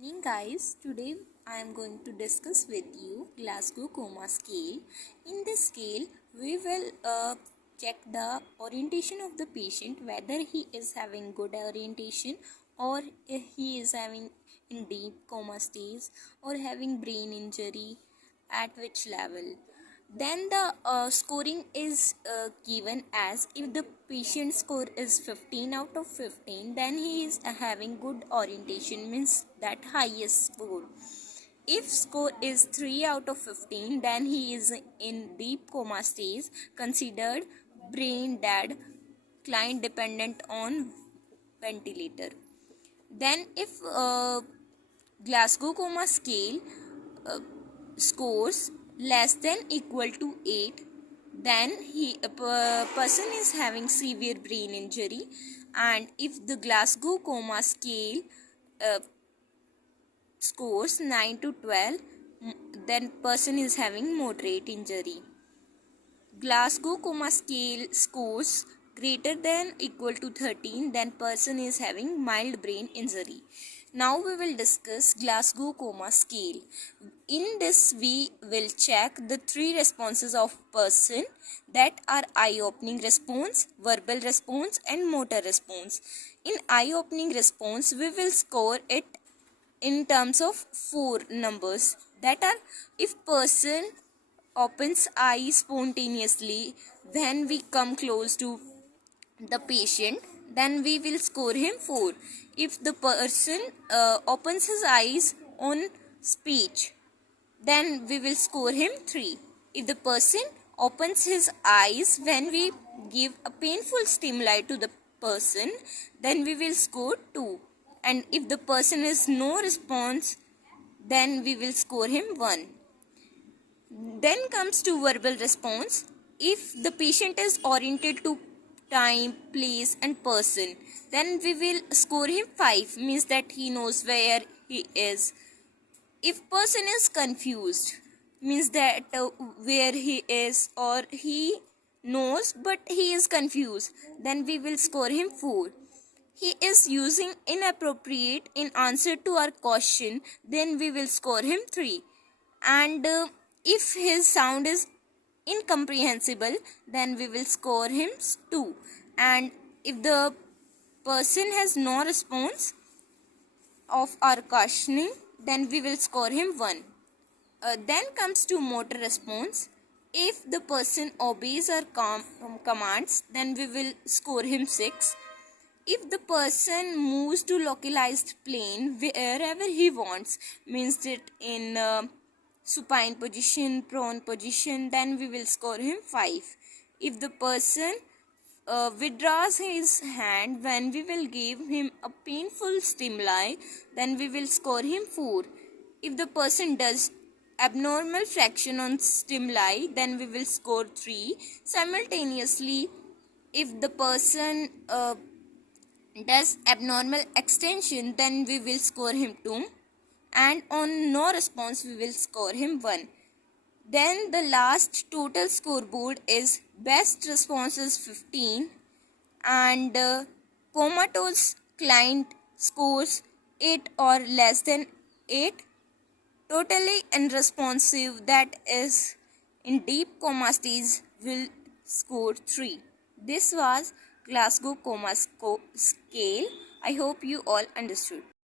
Evening guys, today I am going to discuss with you Glasgow coma scale. In this scale, we will check the orientation of the patient, whether he is having good orientation or if he is having in deep coma stage or having brain injury, at which level. Then the scoring is given as if the patient score is 15 out of 15, then he is having good orientation, means that highest score. If score is 3 out of 15, then he is in deep coma stage, considered brain dead, client dependent on ventilator. Then if Glasgow coma scale uh, scores less than equal to 8, then a person is having severe brain injury. And if the Glasgow coma scale uh, scores 9 to 12, then person is having moderate injury. Glasgow coma scale scores greater than equal to 13, then person is having mild brain injury. Now we will discuss Glasgow coma scale. In this we will check the three responses of person, that are eye-opening response, verbal response and motor response. In eye-opening response we will score it in terms of 4 numbers, that are if person opens eye spontaneously when we come close to the patient, then we will score him 4. If the person opens his eyes on speech, then we will score him 3. If the person opens his eyes when we give a painful stimuli to the person, then we will score 2. And if the person is no response, then we will score him 1. Then comes to verbal response. If the patient is oriented to time, place and person, then we will score him 5, means that he knows where he is. If person is confused, means that where he is, or he knows but he is confused, then we will score him 4. He is using inappropriate in answer to our question, then we will score him 3. And if his sound is incomprehensible, then we will score him 2. And if the person has no response of our questioning, then we will score him 1. Then comes to motor response. If the person obeys our commands, then we will score him 6. If the person moves to localized plane wherever he wants, means that in supine position, prone position, then we will score him 5. If the person withdraws his hand when we will give him a painful stimuli, then we will score him 4. If the person does abnormal fraction on stimuli, then we will score 3. Simultaneously, if the person does abnormal extension, then we will score him 2. And on no response we will score him 1. Then the last total scoreboard is best response is 15, and comatose client scores 8 or less than 8. Totally unresponsive, that is in deep coma stage, will score 3. This was Glasgow coma scale. I hope you all understood.